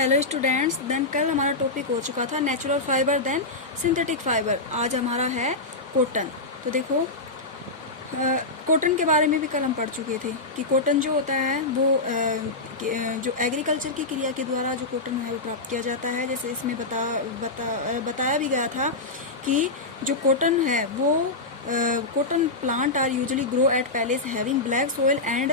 Hello students, then कल हमारा topic हो चुका था natural fibre then synthetic fibre. आज हमारा है कॉटन। तो देखो, कॉटन के बारे में भी कल हम पढ़ चुके थे कि कॉटन जो होता है वो जो एग्रीकल्चर की क्रिया के द्वारा जो कॉटन है वो प्राप्त किया जाता है। जैसे इसमें बताया भी गया था कि जो कॉटन है वो cotton plant are usually grow at places having black soil and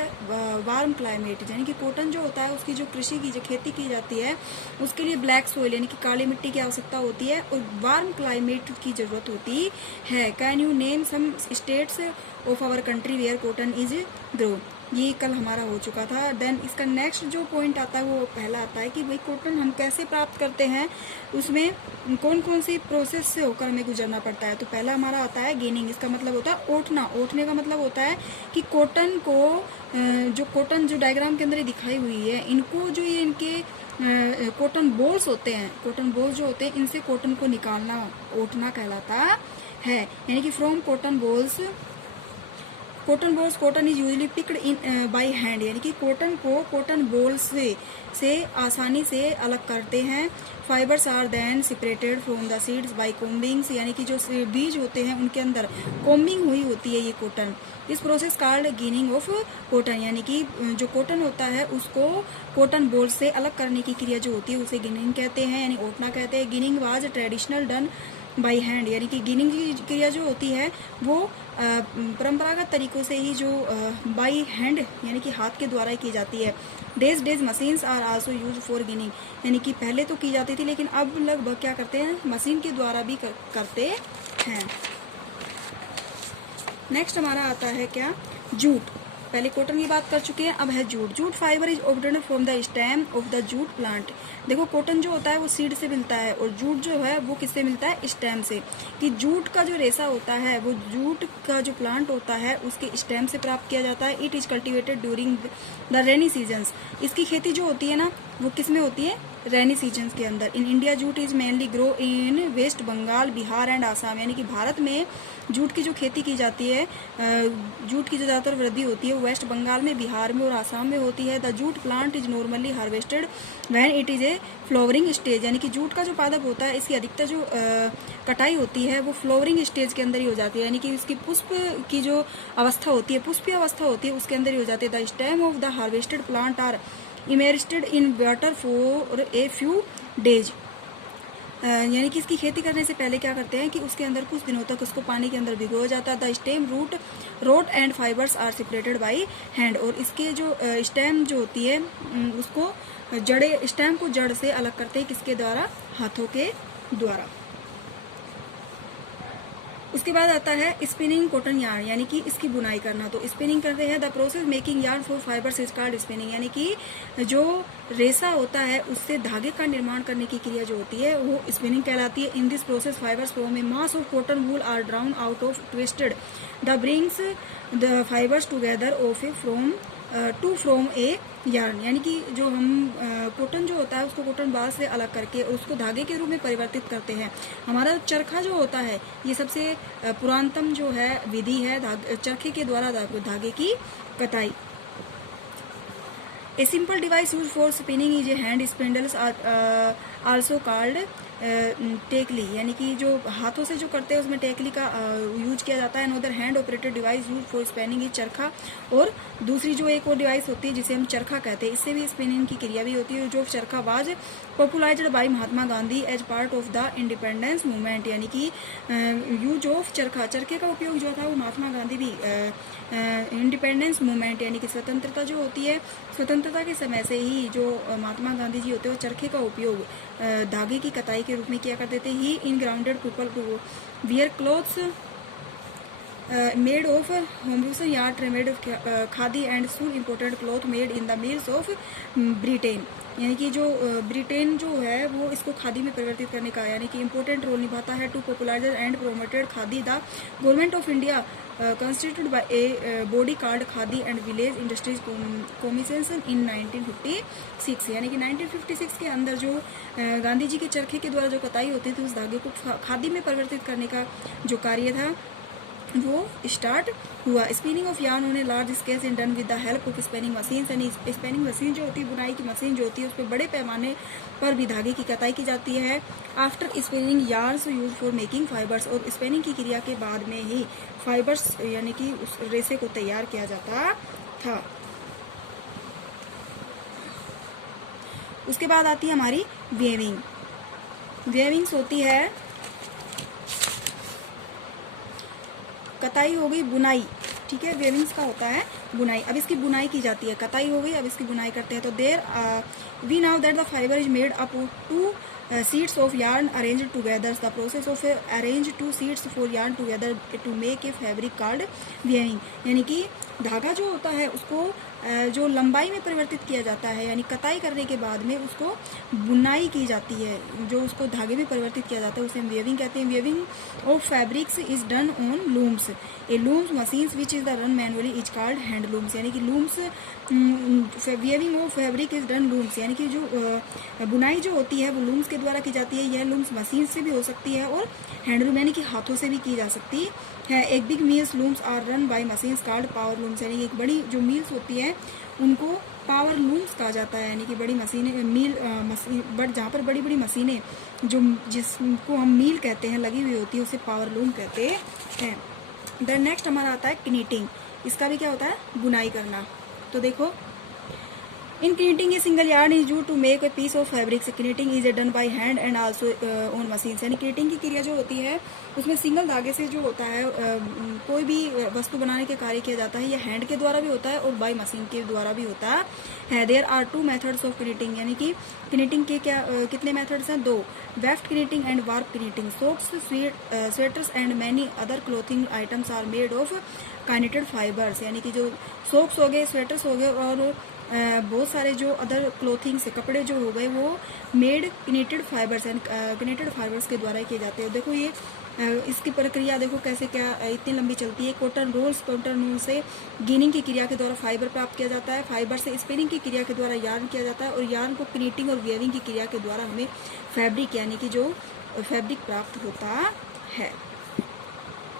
warm climate. यानी कि कॉटन जो होता है उसकी जो कृषि की जो खेती की जाती है उसके लिए ब्लैक सोइल यानी कि काली मिट्टी की आवश्यकता होती है और वार्म क्लाइमेट की जरूरत होती है। Can you name some states of our country where cotton is grow. ये कल हमारा हो चुका था। देन इसका नेक्स्ट जो पॉइंट आता है वो पहला आता है कि भाई कॉटन हम कैसे प्राप्त करते हैं, उसमें कौन कौन सी प्रोसेस से होकर हमें गुजरना पड़ता है। तो पहला हमारा आता है गेनिंग। इसका मतलब होता है ओटना। ओटने का मतलब होता है कि कॉटन को जो कॉटन जो डायग्राम के अंदर दिखाई हुई है इनको जो ये इनके कॉटन बॉल्स होते हैं, कॉटन बॉल्स जो होते हैं इनसे कॉटन को निकालना ओटना कहलाता है। यानी कि from cotton balls cotton is usually picked in by hand. यानी कि कॉटन को कॉटन बॉल से आसानी से अलग करते हैं। Fibres are then separated from the seeds by combings. यानी कि जो बीज होते हैं उनके अंदर कोम्बिंग हुई होती है ये कॉटन। इस process called ginning of cotton. यानी कि जो कॉटन होता है उसको कॉटन बॉल से अलग करने की क्रिया जो होती है उसे गिनिंग कहते हैं, यानी ओटना कहते हैं। Ginning was traditional done by hand. यानी कि गिनिंग की क्रिया जो होती है वो परंपरागत तरीकों से ही जो बाई हैंड यानी कि हाथ के द्वारा की जाती है। These machines are also use for ginning. यानी कि पहले तो की जाती थी लेकिन अब लगभग क्या करते हैं, मशीन के द्वारा भी करते हैं। नेक्स्ट हमारा आता है क्या, जूट। पहले कॉटन की बात कर चुके हैं, अब है jute. Jute fibre is obtained from the stem of the jute plant. देखो, कॉटन जो होता है वो सीड से मिलता है और जूट जो है वो किससे मिलता है, स्टेम से। कि जूट का जो रेशा होता है वो जूट का जो प्लांट होता है उसके स्टेम से प्राप्त किया जाता है। It is cultivated during the rainy seasons. इसकी खेती जो होती है ना वो किस में होती है, रेनी सीजन्स के अंदर। In India jute is mainly grow in West Bengal, Bihar and Assam. यानी कि भारत में जूट की जो खेती की जाती है, जूट की जो ज़्यादातर वृद्धि होती है वो वेस्ट बंगाल में, बिहार में और आसाम में होती है। The jute plant is normally harvested when it is a flowering stage. यानी कि जूट का जो पादप होता है इसकी अधिकतर जो कटाई होती है वो फ्लावरिंग स्टेज के अंदर ही हो जाती है। यानी कि इसकी पुष्प की जो अवस्था होती है, पुष्पीय अवस्था होती है उसके अंदर ही हो जाती है। The stem of the harvested plant are immersed in water for a few days. यानी कि इसकी खेती करने से पहले क्या करते हैं कि उसके अंदर कुछ दिनों तक उसको पानी के अंदर भिगोया जाता है। The stem root and fibres are separated by hand. और इसके जो स्टेम जो होती है उसको स्टेम को जड़ से अलग करते हैं, किसके द्वारा, हाथों के द्वारा। उसके बाद आता है स्पिनिंग कॉटन यार्न। यानी कि इसकी बुनाई करना। तो स्पिनिंग करते हैं। The process making yarn for fibres is called spinning. यानी कि जो रेशा होता है उससे धागे का निर्माण करने की क्रिया जो होती है वो स्पिनिंग कहलाती है। In this process fibres from a mass of cotton wool are drawn out of twisted the brings the fibres together of a from a yarn. यानी कि जो हम कॉटन जो होता है उसको कॉटन बाल से अलग करके उसको धागे के रूप में परिवर्तित करते हैं। हमारा चरखा जो होता है ये सबसे पुरातनतम जो है विधि है चरखे के द्वारा धागे की कताई। A simple device use for spinning is a hand spindles are also called takli. यानी कि जो हाथों से जो करते हैं उसमें टेकली का यूज किया जाता है। Another hand operated device use for spinning is चरखा। और दूसरी जो एक और डिवाइस होती है जिसे हम चरखा कहते हैं, इससे भी स्पिनिंग की क्रिया भी होती है। जो charkha was popularized by Mahatma Gandhi as part of the independence movement. यानी कि यूज ऑफ चरखे का उपयोग जो था वो महात्मा गांधी भी इंडिपेंडेंस मूवमेंट यानी कि स्वतंत्रता जो होती है, स्वतंत्रता के समय से ही जो महात्मा गांधी जी होते हैं वो चरखे का उपयोग धागे की कताई के रूप में किया करते थे। He in grounded people to wear clothes made of homespun yarn made of khadi and soon imported cloth made in the mills of Britain. यानी कि जो ब्रिटेन जो है वो इसको खादी में परिवर्तित करने का यानी कि इम्पोर्टेंट रोल निभाता है। To popularize and promoted khadi the government of India constituted by a body called khadi and village industries commission in 1956। यानी कि 1956 के अंदर जो गांधी जी के चरखे के द्वारा जो कताई होती थी उस धागे को खादी में परिवर्तित करने का जो कार्य था वो स्टार्ट हुआ। Spinning of yarn on a large scale in done with the help of spinning machine. यानी स्पेनिंग मशीन जो होती है, बुनाई की मशीन जो होती है, उस पर बड़े पैमाने पर भी धागे की कताई की जाती है। After spinning yarns use for making fibres, और स्पेनिंग की क्रिया के बाद में ही फाइबर्स यानी कि उस रेसे को तैयार किया जाता था। उसके बाद आती है हमारी वेविंग। वेविंग्स होती है, कताई हो गई, बुनाई, ठीक है। वेविंग्स का होता है बुनाई। अब इसकी बुनाई की जाती है, कताई हो गई, अब इसकी बुनाई करते हैं। तो there we now that the fibre is made up to sheets of yarn arranged together. The process of arrange two sheets for yarn together to make a fabric called weaving. यानी कि धागा जो होता है उसको जो लंबाई में परिवर्तित किया जाता है, यानी कताई करने के बाद में उसको बुनाई की जाती है, जो उसको धागे में परिवर्तित किया जाता है उसे हम वेविंग कहते हैं। Weaving of fabrics is done on looms. A looms machines which is the run manually is called hand looms. यानी कि looms, weaving of fabric is done looms, यानी कि जो बुनाई जो होती है वो लूम्स के द्वारा की जाती है। यह लूम्स मशीन से भी हो सकती है और हैंडलूम यानी कि हाथों से भी की जा सकती है। एक big mills looms are run by machines called power looms. यानी एक बड़ी जो मिल्स होती है उनको पावर लूम्स कहा जाता है। यानी कि बड़ी मशीनें, मशीन जहाँ पर बड़ी बड़ी मशीनें जो जिसको हम मील कहते हैं लगी हुई होती है उसे पावर लूम कहते हैं। देन नेक्स्ट हमारा आता है क्नीटिंग। इसका भी क्या होता है, बुनाई करना। तो देखो, in knitting a single yarn is used to make a piece of fabric. Knitting is done by hand and also on machine. यानी क्नीटिंग की क्रिया जो होती है उसमें सिंगल धागे से जो होता है कोई भी वस्तु बनाने के कार्य किया जाता है। यह हैंड के द्वारा भी होता है और बाय मशीन के द्वारा भी होता है। There are two methods of knitting. यानी कि क्नीटिंग के कितने मेथड्स हैं, 2। Weft knitting and warp knitting. Socks, sweaters and many other clothing items are made of knitted fibres. यानी कि जो सोक्स हो गए, स्वेटर्स हो गए और बहुत सारे जो अदर क्लोथिंग से कपड़े जो हो गए वो मेड क्नीटेड फाइबर्स एंड क्नीटेड फाइबर्स के द्वारा किए जाते हैं। देखो ये इसकी प्रक्रिया देखो कैसे क्या इतनी लंबी चलती है। कॉटन रोल से गिनिंग की क्रिया के द्वारा फाइबर प्राप्त किया जाता है। फाइबर से स्पिनिंग की क्रिया के द्वारा यार्न किया जाता है और यार्न को क्नीटिंग और वेविंग की क्रिया के द्वारा हमें फैब्रिक यानी कि जो फैब्रिक प्राप्त होता है।